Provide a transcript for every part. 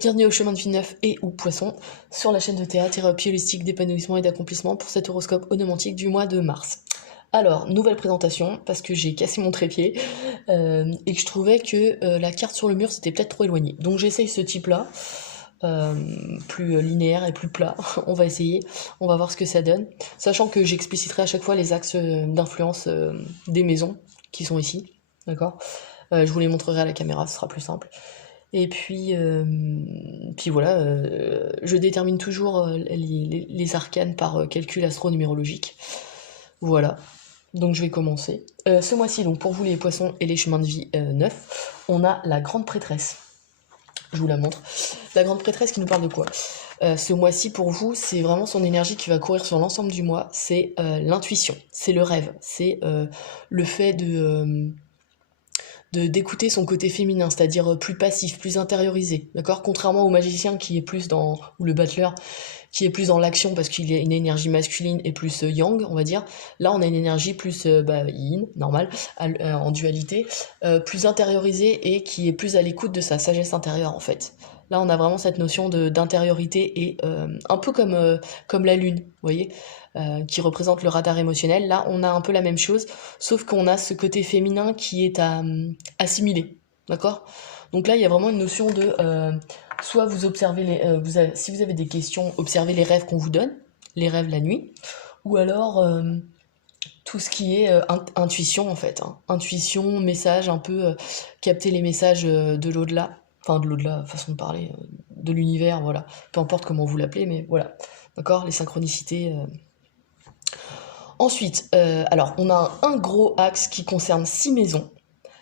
Bienvenue au chemin de vie neuf et ou poisson sur la chaîne de théâtre, thérapie holistique d'épanouissement et d'accomplissement pour cet horoscope onomantique du mois de mars. Alors, nouvelle présentation, parce que j'ai cassé mon trépied et que je trouvais que la carte sur le mur c'était peut-être trop éloigné. Donc j'essaye ce type-là, plus linéaire et plus plat. On va essayer, on va voir ce que ça donne. Sachant que j'expliciterai à chaque fois les axes d'influence des maisons qui sont ici, d'accord. Je vous les montrerai à la caméra, ce sera plus simple. Et puis voilà, je détermine toujours les arcanes par calcul astronumérologique. Voilà, donc je vais commencer. Ce mois-ci, donc pour vous les poissons et les chemins de vie neufs, on a la grande prêtresse. Je vous la montre. La grande prêtresse qui nous parle de quoi? Ce mois-ci pour vous, c'est vraiment son énergie qui va courir sur l'ensemble du mois. C'est l'intuition, c'est le rêve, c'est le fait d'écouter son côté féminin, c'est-à-dire plus passif, plus intériorisé, d'accord? Contrairement au magicien qui est plus dans, ou le battleur, qui est plus dans l'action parce qu'il a une énergie masculine et plus yang, on va dire. Là, on a une énergie plus yin, normal, en dualité, plus intériorisée et qui est plus à l'écoute de sa sagesse intérieure, en fait. Là, on a vraiment cette notion d'intériorité et un peu comme la lune, vous voyez, qui représente le radar émotionnel. Là, on a un peu la même chose, sauf qu'on a ce côté féminin qui est à assimiler, d'accord? Donc là, il y a vraiment une notion de soit vous observez si vous avez des questions, observez les rêves qu'on vous donne, les rêves la nuit, ou alors tout ce qui est intuition en fait, hein. Intuition, message, un peu capter les messages de l'au-delà, enfin de l'au-delà, façon de parler, de l'univers, voilà, peu importe comment vous l'appelez, mais voilà, d'accord, les synchronicités. Ensuite, alors on a un gros axe qui concerne 6 maisons,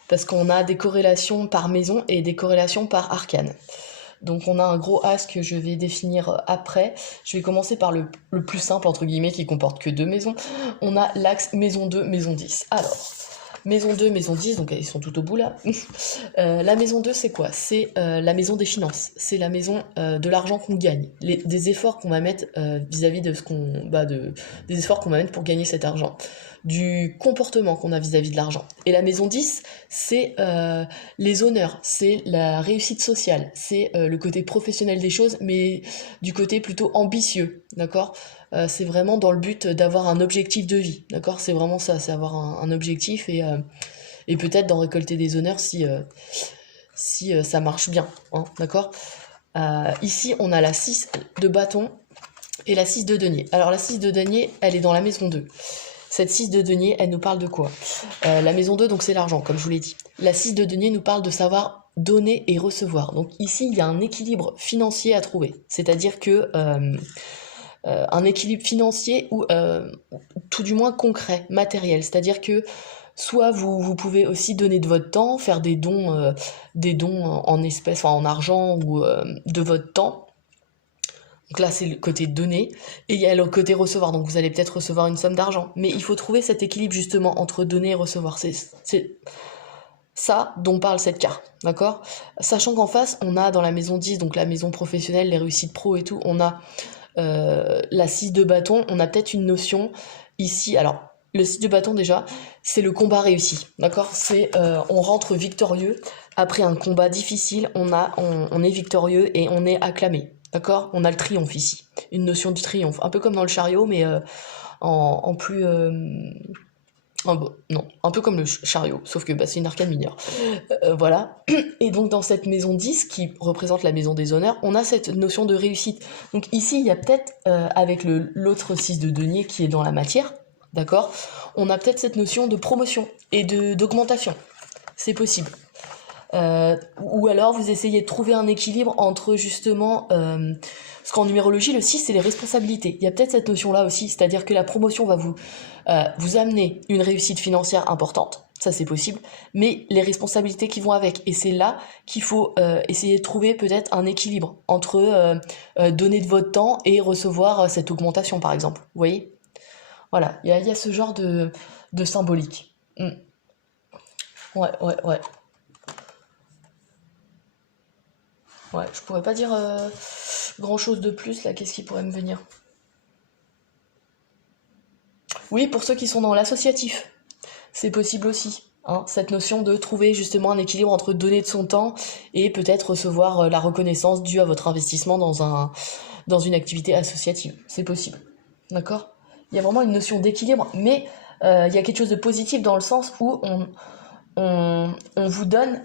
parce qu'on a des corrélations par maison et des corrélations par arcane. Donc on a un gros axe que je vais définir après. Je vais commencer par le plus simple, entre guillemets, qui comporte que 2 maisons. On a l'axe maison 2, maison 10. Alors, maison 2, maison 10, donc ils sont tout au bout là. La maison 2, c'est quoi? C'est la maison des finances. C'est la maison de l'argent qu'on gagne. Des efforts qu'on va mettre vis-à-vis de ce qu'on... des efforts qu'on va mettre pour gagner cet argent. Du comportement qu'on a vis-à-vis de l'argent. Et la maison 10, c'est les honneurs, c'est la réussite sociale, c'est le côté professionnel des choses, mais du côté plutôt ambitieux, d'accord? C'est vraiment dans le but d'avoir un objectif de vie, d'accord? C'est vraiment ça, c'est avoir un objectif et peut-être d'en récolter des honneurs si ça marche bien, hein, d'accord? Ici, on a la 6 de bâton et la 6 de denier. Alors la 6 de denier, elle est dans la maison 2. Cette 6 de denier, elle nous parle de quoi? La maison 2, donc c'est l'argent, comme je vous l'ai dit. La 6 de denier nous parle de savoir donner et recevoir. Donc ici, il y a un équilibre financier à trouver. C'est-à-dire que un équilibre financier ou tout du moins concret, matériel. C'est-à-dire que soit vous pouvez aussi donner de votre temps, faire des dons en espèces, enfin en argent ou de votre temps. Donc là, c'est le côté donner, et il y a le côté recevoir. Donc vous allez peut-être recevoir une somme d'argent. Mais il faut trouver cet équilibre justement entre donner et recevoir. C'est ça dont parle cette carte, d'accord? Sachant qu'en face, on a dans la maison 10, donc la maison professionnelle, les réussites pro et tout, on a la 6 de bâton. On a peut-être une notion ici. Alors, le 6 de bâton déjà, c'est le combat réussi, d'accord? C'est on rentre victorieux après un combat difficile, on est victorieux et on est acclamé. D'accord? On a le triomphe ici. Une notion du triomphe. Un peu comme dans le chariot, mais en plus... non, un peu comme le chariot, sauf que c'est une arcane mineure. Voilà. Et donc dans cette maison 10, qui représente la maison des honneurs, on a cette notion de réussite. Donc ici, il y a peut-être, avec l'autre 6 de denier qui est dans la matière, d'accord? On a peut-être cette notion de promotion et d'augmentation. C'est possible. Ou alors vous essayez de trouver un équilibre entre justement parce qu'en numérologie le 6 c'est les responsabilités, il y a peut-être cette notion là aussi, c'est-à-dire que la promotion va vous amener une réussite financière importante, ça c'est possible, mais les responsabilités qui vont avec, et c'est là qu'il faut essayer de trouver peut-être un équilibre entre donner de votre temps et recevoir cette augmentation par exemple, vous voyez, voilà, il y a ce genre de symbolique. Ouais. Ouais, je pourrais pas dire grand chose de plus là, qu'est-ce qui pourrait me venir? Oui, pour ceux qui sont dans l'associatif, c'est possible aussi. Hein, cette notion de trouver justement un équilibre entre donner de son temps et peut-être recevoir la reconnaissance due à votre investissement dans une activité associative. C'est possible. D'accord ? Il y a vraiment une notion d'équilibre, mais il y a quelque chose de positif dans le sens où on vous donne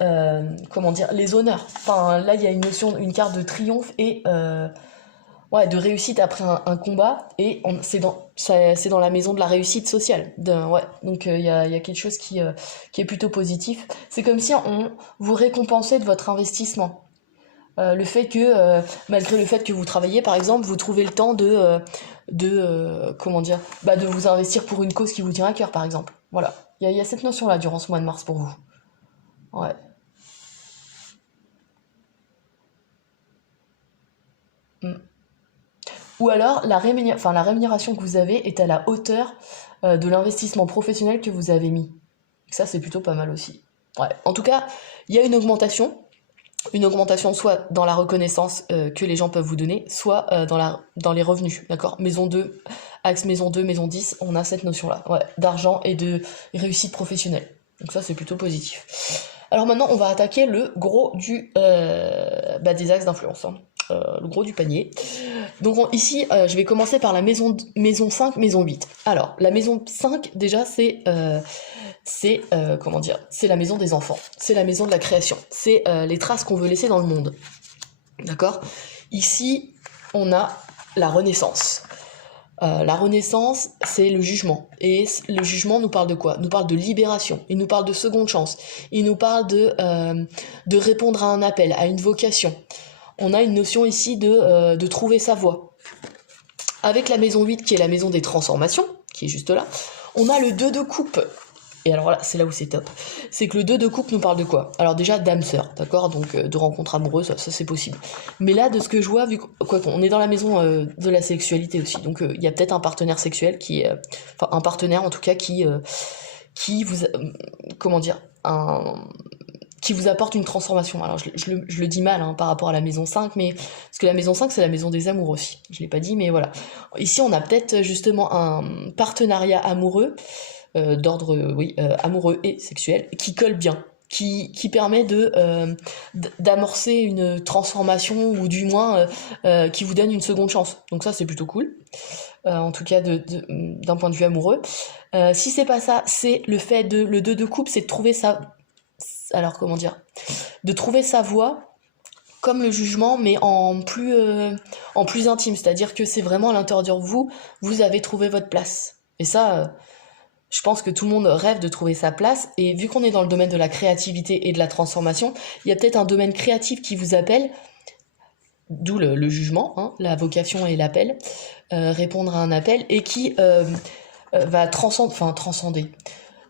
les honneurs. Enfin, là, il y a une carte de triomphe et de réussite après un combat, et c'est dans la maison de la réussite sociale. Donc il y a quelque chose qui est plutôt positif. C'est comme si on vous récompensait de votre investissement. Le fait que, malgré le fait que vous travaillez, par exemple, vous trouvez le temps de vous investir pour une cause qui vous tient à cœur, par exemple. Voilà. Il y a cette notion-là durant ce mois de mars pour vous. Ouais. Mm. Ou alors, la rémunération que vous avez est à la hauteur de l'investissement professionnel que vous avez mis. Ça, c'est plutôt pas mal aussi. Ouais. En tout cas, il y a une augmentation soit dans la reconnaissance que les gens peuvent vous donner, soit dans les revenus, d'accord ? Maison 2, axe maison 2, maison 10, on a cette notion-là, d'argent et de réussite professionnelle. Donc ça, c'est plutôt positif. Alors maintenant, on va attaquer le gros des axes d'influence, hein. Le gros du panier. Donc ici, je vais commencer par la maison 5, maison 8. Alors, la maison 5, déjà, c'est la maison des enfants. C'est la maison de la création. C'est les traces qu'on veut laisser dans le monde. D'accord ? Ici, on a la renaissance. La renaissance, c'est le jugement. Et le jugement nous parle de quoi ? Nous parle de libération. Il nous parle de seconde chance. Il nous parle de répondre à un appel, à une vocation. On a une notion ici de trouver sa voie. Avec la maison 8, qui est la maison des transformations, qui est juste là, on a le 2 de coupe. Et alors là, c'est là où c'est top. C'est que le 2 de coupe nous parle de quoi ? Alors déjà, dame-sœur, d'accord ? Donc de rencontres amoureuses, ça c'est possible. Mais là, de ce que je vois, on est dans la maison de la sexualité aussi. Donc il y a peut-être un partenaire sexuel un partenaire en tout cas qui vous... qui vous apporte une transformation. Alors je le dis mal par rapport à la maison 5, mais parce que la maison 5, c'est la maison des amours aussi. Je l'ai pas dit, mais voilà. Ici, on a peut-être justement un partenariat amoureux, d'ordre amoureux et sexuel, qui colle bien, qui permet d'amorcer une transformation, ou du moins qui vous donne une seconde chance. Donc ça, c'est plutôt cool. En tout cas, d'un point de vue amoureux. Si c'est pas ça, c'est le 2 de coupe, c'est de trouver de trouver sa voie, comme le jugement, mais en plus intime. C'est-à-dire que c'est vraiment à l'intérieur de vous, vous avez trouvé votre place. Et ça, je pense que tout le monde rêve de trouver sa place. Et vu qu'on est dans le domaine de la créativité et de la transformation, il y a peut-être un domaine créatif qui vous appelle, d'où le jugement, la vocation et l'appel, répondre à un appel, et qui va transcender.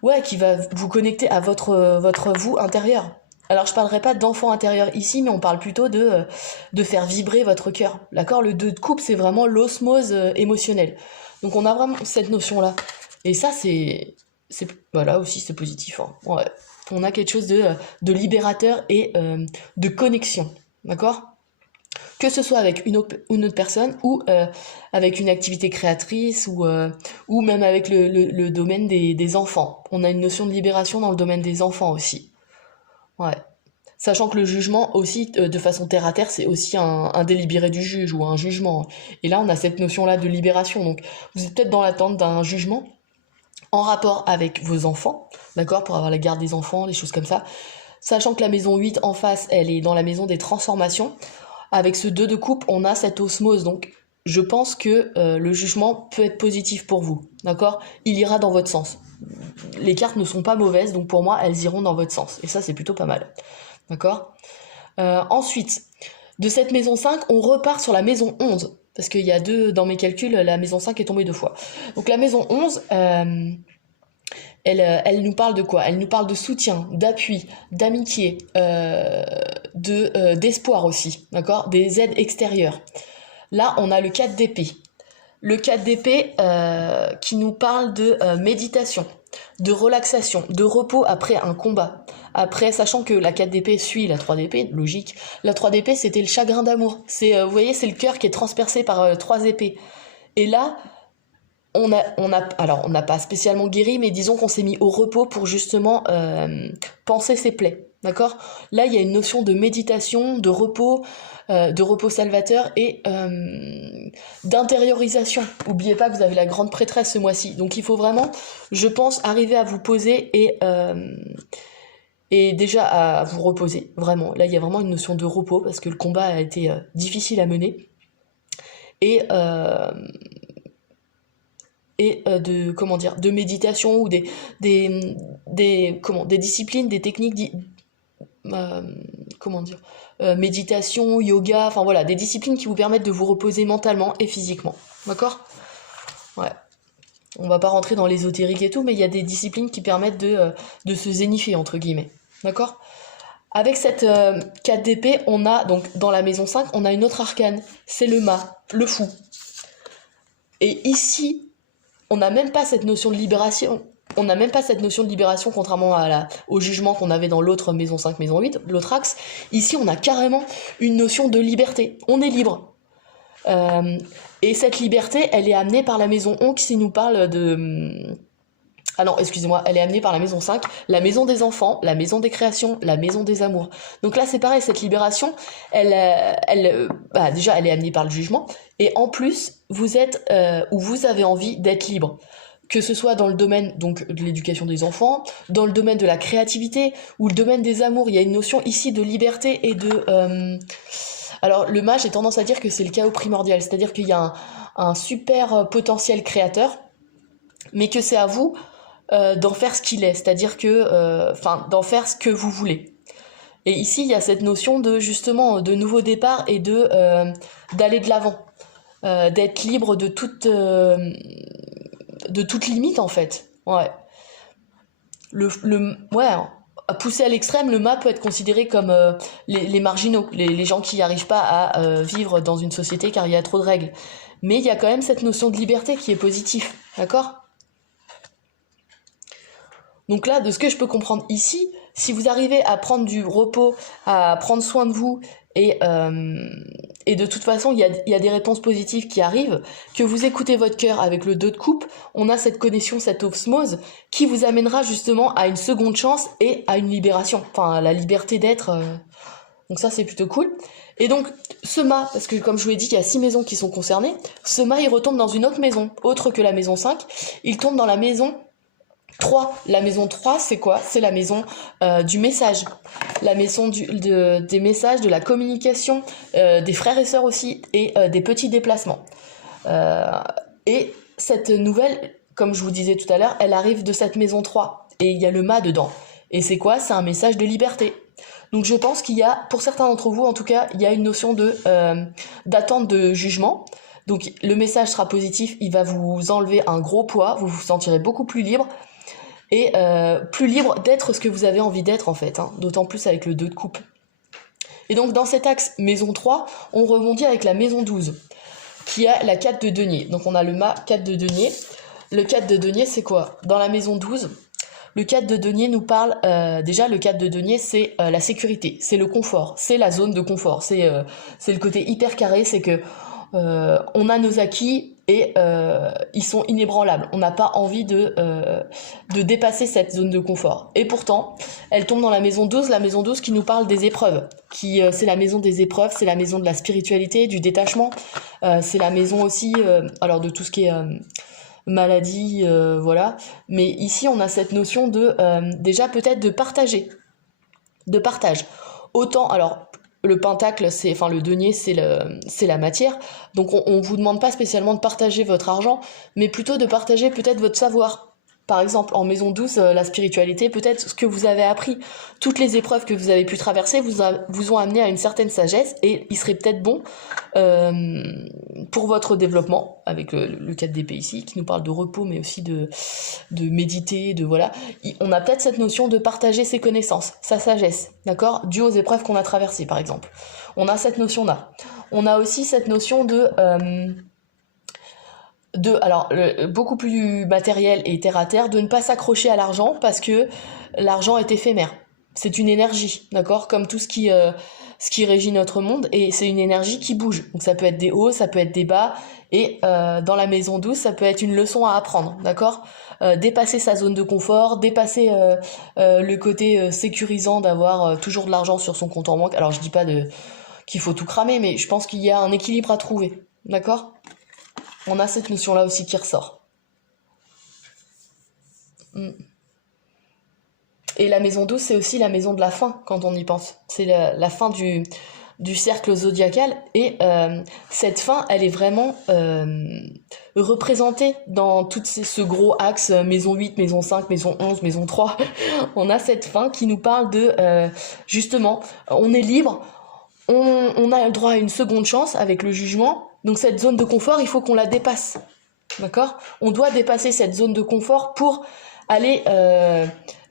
Ouais, qui va vous connecter à votre vous intérieur. Alors, je parlerai pas d'enfant intérieur ici, mais on parle plutôt de faire vibrer votre cœur. D'accord ? Le 2 de coupe, c'est vraiment l'osmose émotionnelle. Donc, on a vraiment cette notion-là. Et ça, là aussi, c'est positif. Hein. Ouais. On a quelque chose de libérateur et de connexion. D'accord ? Que ce soit avec une autre personne, ou avec une activité créatrice, ou même avec le domaine des enfants. On a une notion de libération dans le domaine des enfants aussi. Ouais. Sachant que le jugement aussi, de façon terre à terre, c'est aussi un délibéré du juge, ou un jugement. Et là, on a cette notion-là de libération. Donc, vous êtes peut-être dans l'attente d'un jugement en rapport avec vos enfants, d'accord, pour avoir la garde des enfants, des choses comme ça. Sachant que la maison 8 en face, elle est dans la maison des transformations. Avec ce 2 de coupe, on a cette osmose. Donc, je pense que le jugement peut être positif pour vous. D'accord ? Il ira dans votre sens. Les cartes ne sont pas mauvaises, donc pour moi, elles iront dans votre sens. Et ça, c'est plutôt pas mal. D'accord ? Ensuite, de cette maison 5, on repart sur la maison 11. Parce qu'il y a dans mes calculs, la maison 5 est tombée 2 fois. Donc la maison 11... Elle nous parle de quoi ? Elle nous parle de soutien, d'appui, d'amitié, d'espoir aussi, d'accord ? Des aides extérieures. Là, on a le 4 d'épée. Le 4 d'épée qui nous parle de méditation, de relaxation, de repos après un combat. Après, sachant que la 4 d'épée suit la 3 d'épée, logique. La 3 d'épée, c'était le chagrin d'amour. Vous voyez, c'est le cœur qui est transpercé par 3 épées. Et là, alors on n'a pas spécialement guéri, mais disons qu'on s'est mis au repos pour justement panser ses plaies, d'accord? Là, il y a une notion de méditation, de repos salvateur et d'intériorisation. N'oubliez pas que vous avez la grande prêtresse ce mois-ci, donc il faut vraiment, je pense, arriver à vous poser et déjà à vous reposer, vraiment. Là, il y a vraiment une notion de repos parce que le combat a été difficile à mener et de méditation ou des disciplines, des techniques méditation, yoga, enfin voilà, des disciplines qui vous permettent de vous reposer mentalement et physiquement, d'accord? Ouais. On va pas rentrer dans l'ésotérique et tout, mais il y a des disciplines qui permettent de se zénither, entre guillemets, d'accord? Avec cette 4 d'épée, on a, donc dans la maison 5, on a une autre arcane, c'est le mât, le fou. Et ici, on n'a même pas cette notion de libération. On n'a même pas cette notion de libération, contrairement au jugement qu'on avait dans l'autre maison 5, maison 8, l'autre axe. Ici, on a carrément une notion de liberté. On est libre. Et cette liberté, elle est amenée par la maison 11 qui nous parle de... Ah non, excusez-moi, elle est amenée par la maison 5, la maison des enfants, la maison des créations, la maison des amours. Donc là, c'est pareil, cette libération, déjà, elle est amenée par le jugement. Et en plus, vous êtes, ou vous avez envie d'être libre. Que ce soit dans le domaine donc de l'éducation des enfants, dans le domaine de la créativité, ou le domaine des amours. Il y a une notion ici de liberté et de... Alors, le mage, j'ai tendance à dire que c'est le chaos primordial. C'est-à-dire qu'il y a un super potentiel créateur, mais que c'est à vous d'en faire ce qu'il est, c'est-à-dire que, d'en faire ce que vous voulez. Et ici, il y a cette notion de justement de nouveau départ et d'aller de l'avant, d'être libre de toute limite en fait. Ouais. Poussé à l'extrême, le mât peut être considéré comme les marginaux, les gens qui n'arrivent pas à vivre dans une société car il y a trop de règles. Mais il y a quand même cette notion de liberté qui est positive, d'accord ? Donc là, de ce que je peux comprendre ici, si vous arrivez à prendre du repos, à prendre soin de vous, et de toute façon, il y a des réponses positives qui arrivent, que vous écoutez votre cœur avec le 2 de coupe, on a cette connexion, cette osmose, qui vous amènera justement à une seconde chance et à une libération, enfin à la liberté d'être. Donc ça, c'est plutôt cool. Et donc, ce mât, parce que comme je vous l'ai dit, il y a 6 maisons qui sont concernées, ce mât, il retombe dans une autre maison, autre que la maison 5, il tombe dans la maison 3. La maison 3, c'est quoi? C'est la maison du message. La maison des messages, de la communication, des frères et sœurs aussi, et des petits déplacements. Et cette nouvelle, comme je vous disais tout à l'heure, elle arrive de cette maison 3. Et il y a le mât dedans. Et c'est quoi? C'est un message de liberté. Donc je pense qu'il y a, pour certains d'entre vous en tout cas, il y a une notion d'attente de jugement. Donc le message sera positif, il va vous enlever un gros poids, vous vous sentirez beaucoup plus libre. Et plus libre d'être ce que vous avez envie d'être en fait, hein, d'autant plus avec le 2 de coupe. Et donc dans cet axe maison 3, on rebondit avec la maison 12, qui a la 4 de denier. Donc on a le mât 4 de denier. Le 4 de denier, c'est quoi? Dans la maison 12, le 4 de denier nous parle, déjà le 4 de denier, c'est la sécurité, c'est le confort, c'est la zone de confort, c'est le côté hyper carré, c'est que on a nos acquis et ils sont inébranlables. On n'a pas envie de dépasser cette zone de confort. Et pourtant, elle tombe dans la maison 12 qui nous parle des épreuves. C'est la maison des épreuves, c'est la maison de la spiritualité, du détachement. C'est la maison aussi alors de tout ce qui est maladie, voilà. Mais ici, on a cette notion de déjà peut-être de partager. De partage. Autant, alors... Le pentacle, le denier, c'est la matière. Donc on vous demande pas spécialement de partager votre argent, mais plutôt de partager peut-être votre savoir. Par exemple, en maison 12, la spiritualité, peut-être ce que vous avez appris, toutes les épreuves que vous avez pu traverser vous ont amené à une certaine sagesse et il serait peut-être bon pour votre développement, avec le 4 d'épée ici, qui nous parle de repos, mais aussi de méditer, voilà. On a peut-être cette notion de partager ses connaissances, sa sagesse, d'accord, due aux épreuves qu'on a traversées, par exemple. On a cette notion-là. On a aussi cette notion beaucoup plus matériel et terre à terre, de ne pas s'accrocher à l'argent parce que l'argent est éphémère. C'est une énergie, d'accord? Comme tout ce qui ce qui régit notre monde, et c'est une énergie qui bouge. Donc ça peut être des hauts, ça peut être des bas, et dans la maison 12, ça peut être une leçon à apprendre, d'accord? Dépasser sa zone de confort, dépasser le côté sécurisant d'avoir toujours de l'argent sur son compte en banque. Alors je dis pas qu'il faut tout cramer, mais je pense qu'il y a un équilibre à trouver, d'accord? On a cette notion-là aussi qui ressort. Et la maison 12, c'est aussi la maison de la fin, quand on y pense. C'est la fin du cercle zodiacal, et cette fin, elle est vraiment représentée dans tout ce gros axe, maison 8, maison 5, maison 11, maison 3. On a cette fin qui nous parle de, justement, on est libre, on a le droit à une seconde chance avec le jugement, donc cette zone de confort, il faut qu'on la dépasse, d'accord? On doit dépasser cette zone de confort pour aller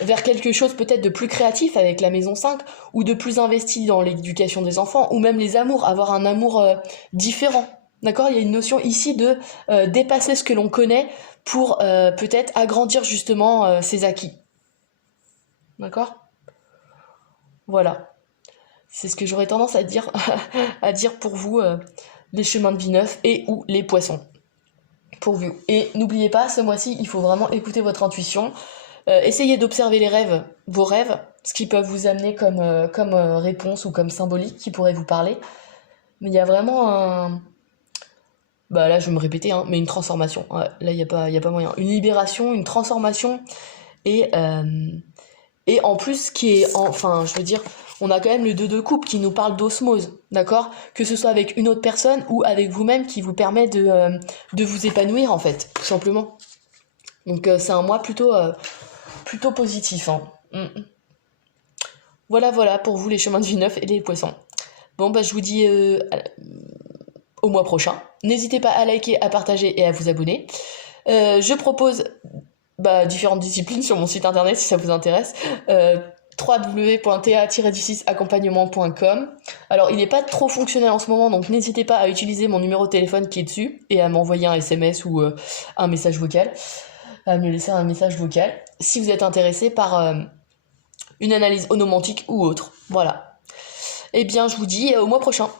vers quelque chose peut-être de plus créatif avec la maison 5, ou de plus investi dans l'éducation des enfants, ou même les amours, avoir un amour différent, d'accord? Il y a une notion ici de dépasser ce que l'on connaît pour peut-être agrandir justement ses acquis, d'accord? Voilà, c'est ce que j'aurais tendance à dire, à dire pour vous, les chemins de vie neufs et ou les poissons. Pour vous. Et n'oubliez pas, ce mois-ci, il faut vraiment écouter votre intuition. Essayez d'observer les rêves, vos rêves, ce qui peuvent vous amener comme réponse ou comme symbolique qui pourrait vous parler. Mais il y a vraiment un... Bah là, je vais me répéter, hein, mais une transformation. Ouais, là, il y a pas moyen. Une libération, une transformation. Et en plus, qui est... Enfin, je veux dire, on a quand même le 2 de coupe qui nous parle d'osmose, d'accord? Que ce soit avec une autre personne ou avec vous-même, qui vous permet de vous épanouir, en fait, tout simplement. Donc c'est un mois plutôt positif, hein. Voilà pour vous les chemins de vie neufs et les poissons. Bon, bah je vous dis au mois prochain. N'hésitez pas à liker, à partager et à vous abonner. Je propose différentes disciplines sur mon site internet si ça vous intéresse. www.ta-accompagnement.com. Alors il n'est pas trop fonctionnel en ce moment, donc n'hésitez pas à utiliser mon numéro de téléphone qui est dessus et à m'envoyer un SMS ou un message vocal, à me laisser un message vocal si vous êtes intéressé par une analyse onomantique ou autre. Voilà. Eh bien je vous dis au mois prochain.